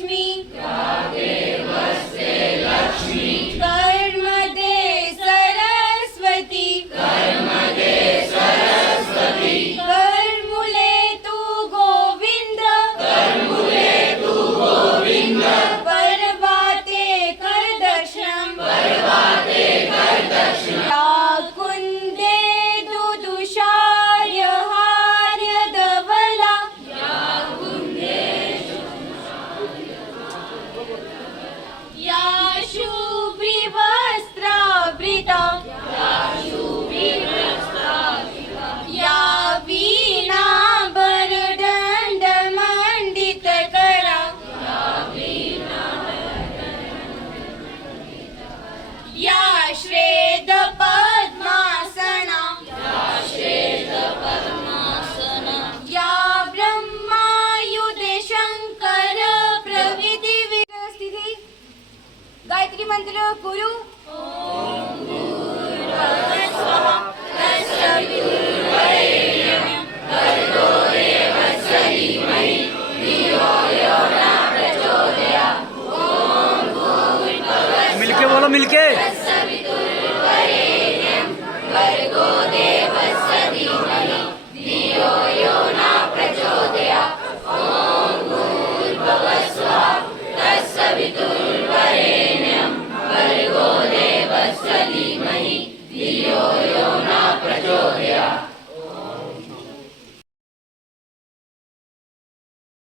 लक्ष्मी कर्मदे सरस्वती करमुले तू गोविंद परवाते कर दर्शनम या कुंदे दुदुषार्य हार्य धवला या शुभ्री वस्त्रावृता या वीणाभरदण्ड मंडितकरा या श्वेत पद्मासना या ब्रह्मायुधे शंकर प्रविधि स्थिति गायत्री मंत्र गुरु